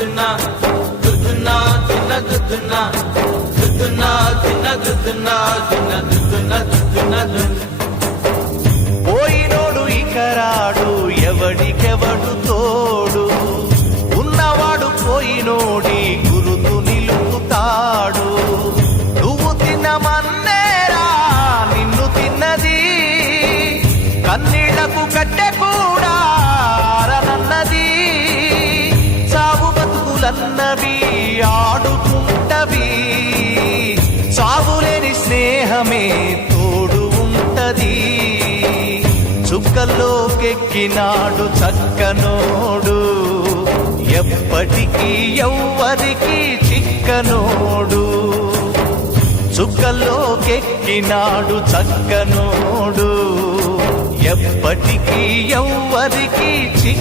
దుద్దునా దుద్దునా దున్న దుద్దునా దుద్దునా దున్న దుద్దునా దున్న దుద్దున దుద్దున పోయినోడు ఇక రాడు ఎవడికెవడు తోడు ఉన్నవాడు పోయినోడి గురుతు నిలుపుతాడు నువ్వు తిన్నమన్నేరా నిన్ను తిన్నది కన్నీళ్లకు కట్టె కూడా ఆరనన్నది చావు బతుకులన్నవి ఆడుకుంటవి చావులేని స్నేహమే తోడు ఉంటది చుక్కల్లోకెక్కినాడు చక్కనోడు ఎప్పటికీ ఎవ్వరికి చిక్కనోడు చుక్కల్లోకెక్కినాడు చక్కనోడు ఎప్పటికీ ఎవ్వరికి చిక్క